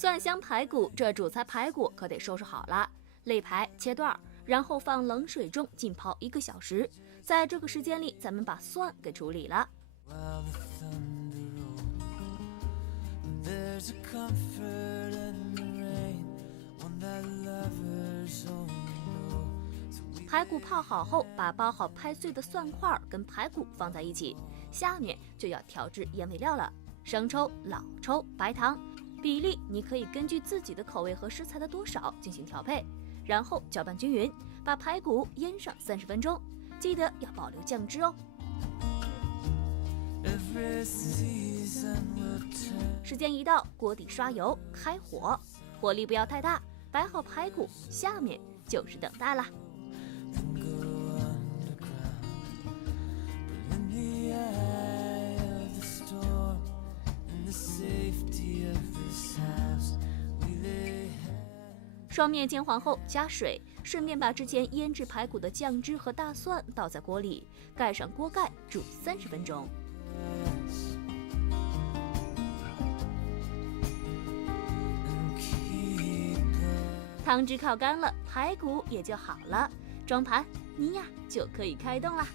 蒜香排骨，这主菜排骨可得收拾好了，肋排切段，然后放冷水中浸泡1个小时。在这个时间里，咱们把蒜给处理了。排骨泡好后，把包好拍碎的蒜块跟排骨放在一起，下面就要调制腌味料了，生抽、老抽、白糖，比例你可以根据自己的口味和食材的多少进行调配，然后搅拌均匀，把排骨腌上30分钟，记得要保留酱汁哦。时间一到，锅底刷油，开火，火力不要太大，摆好排骨，下面就是等待啦。双面煎黄后加水，顺便把之前腌制排骨的酱汁和大蒜倒在锅里，盖上锅盖煮30分钟。汤汁烤干了，排骨也就好了，装盘，你呀就可以开动啦。